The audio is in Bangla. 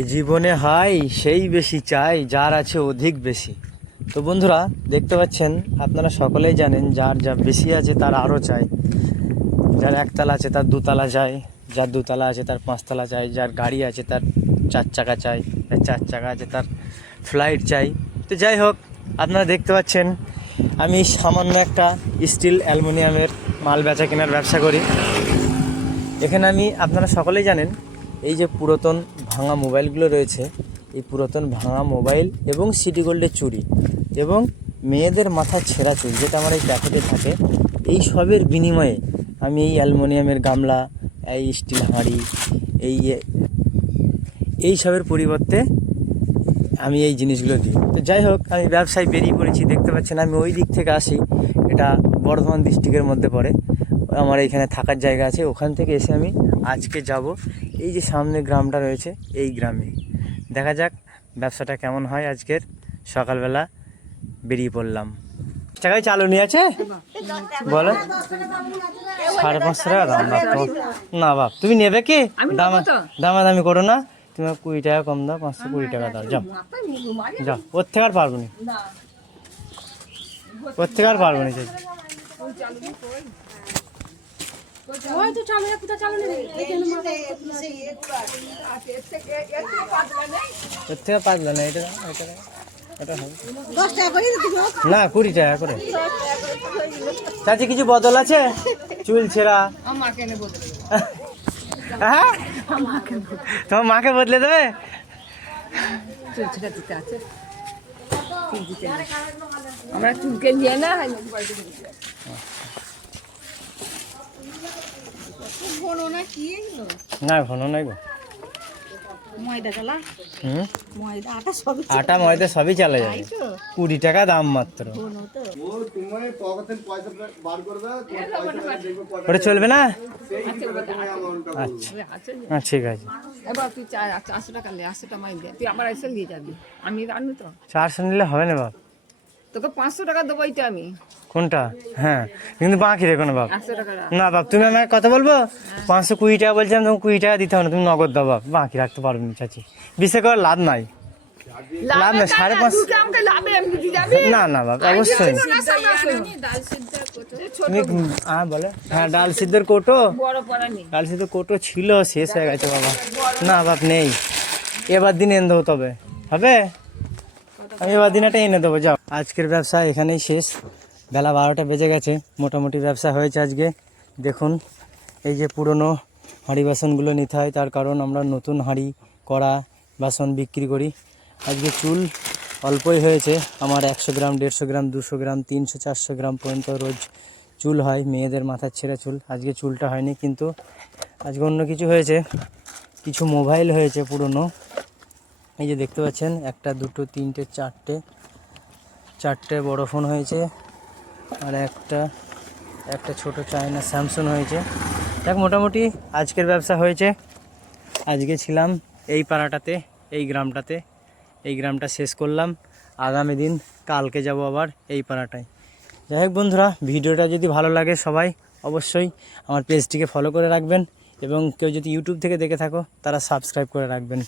এ জীবনে হাই সেই বেশি চাই যার আছে অধিক বেশি। তো বন্ধুরা দেখতে পাচ্ছেন, আপনারা সকলেই জানেন যার যা বেশি আছে তার আরও চাই। যার একতলা আছে তার দুতলা চাই, যার দুতলা আছে তার পাঁচতলা চাই, যার গাড়ি আছে তার চার চাকা চাই, যার চার চাকা আছে তার ফ্লাইট চাই। তো যাই হোক, আপনারা দেখতে পাচ্ছেন আমি সামান্য একটা স্টিল অ্যালুমিনিয়ামের মাল বেচা কেনার ব্যবসা করি। এখানে আমি, আপনারা সকলেই জানেন, এই যে পুরাতন ভাঙা মোবাইলগুলো রয়েছে, এই পুরাতন ভাঙা মোবাইল এবং সিটি গোল্ডের চুড়ি এবং মেয়েদের মাথার ছেঁড়া চুল যেটা আমার এই প্যাকেটে থাকে, এই সবের বিনিময়ে আমি এই অ্যালুমিনিয়ামের গামলা, এই স্টিল হাঁড়ি, এই সবের পরিবর্তে আমি এই জিনিসগুলো দিই। তো যাই হোক, আমি ব্যবসায় বেরিয়ে পড়েছি। দেখতে পাচ্ছেন আমি ওই দিক থেকে আসি, এটা বর্ধমান ডিস্ট্রিক্টের মধ্যে পড়ে। আমার এইখানে থাকার জায়গা আছে, ওখান থেকে এসে আমি আজকে যাব এই যে সামনে গ্রামটা রয়েছে, এই গ্রামে। দেখা যাক ব্যবসাটা কেমন হয়। আজকের সকালবেলা বেরিয়ে পড়লাম। টাকায় চালুনি আছে বলো? 550 টাকা দাম বাপ। না বাপ, তুমি নেবে কি? দামাদামি করো না, তুমি 20 টাকা কম দাও, 520 টাকা দাও। যাও যাও, ওর থেকে আর পারবো না, ওর থেকে আর পারবো না। ওর থেকে পারলো না, এটা না 20 টাকা করে। চাচি কিছু বদল আছে? চুল ছেঁড়া। হ্যাঁ, তোমার মাকে বদলে দেবে? আমরা চুলকে নিয়ে না না ঘন নাই গো। আটা ময়দা সবই চালা যাবে, 20 টাকা দাম মাত্র। ওটা চলবে না? আচ্ছা ঠিক আছে। এবার তুই 400 টাকা লে, 80 টাকা মাই দে, তুই আমার এসে নিয়ে যাবি, আমি জানি তো। 400 নিলে হবে না বাপ, তোকে 500 টাকা দেবো এইটা আমি। কোনটা? হ্যাঁ কিন্তু বাকি রেখো না বাপ। 800 টাকা না বাপ, তুমি আমাকে কথা বলবো, 520 টাকা বলছিলাম, তুমি 20 টাকা দিতে হবে না, তুমি নগদ দাও বাপ, বাকি রাখতে পারবো না চাচি, বিশেষ করে লাভ নাই। লাভ না, 550। না না বাপ, অবশ্যই। তুমি বলে হ্যাঁ, ডাল সিদ্ধের কোটো, ডাল সিদ্ধ কোটো ছিল, শেষ হয়ে গেছে বাবা। না বাপ নেই, এবার দিন এনে দেবো, তবে হবে। আমি এবার দিন একটা এনে দেবো, যাও। আজকের ব্যবসা এখানেই শেষ, বেলা 12টা বেজে গেছে। মোটামুটি ব্যবসা হয়েছে আজকে। দেখুন এই যে পুরনো হাঁড়ি বাসনগুলো নিতে হয়, তার কারণ আমরা নতুন হাঁড়ি কড়া বাসন বিক্রি করি। আজকে চুল অল্পই হয়েছে আমার, 100 গ্রাম 150 গ্রাম 200 গ্রাম 300 400 গ্রাম পর্যন্ত রোজ চুল হয়, মেয়েদের মাথার ছেঁড়া চুল। আজকে চুলটা হয়নি, কিন্তু আজকে অন্য কিছু হয়েছে, কিছু মোবাইল হয়েছে পুরনো। এই যে দেখতে পাচ্ছেন, 1 2 3 4টে বড় ফোন হয়েছে, আর একটা ছোট চায়না স্যামসুং হয়েছে। দেখ মোটামুটি আজকের ব্যবসা হয়েছে। আজকে ছিলাম এই পাড়াটাতে, এই গ্রামটাতে, এই গ্রামটা শেষ করলাম। আগামী দিন কালকে যাব আবার এই পাড়াটায়। যাই হোক বন্ধুরা, ভিডিওটা যদি ভালো লাগে সবাই অবশ্যই আমার পেজটিকে ফলো করে রাখবেন, এবং কেউ যদি ইউটিউব থেকে দেখে থাকো তারা সাবস্ক্রাইব করে রাখবেন।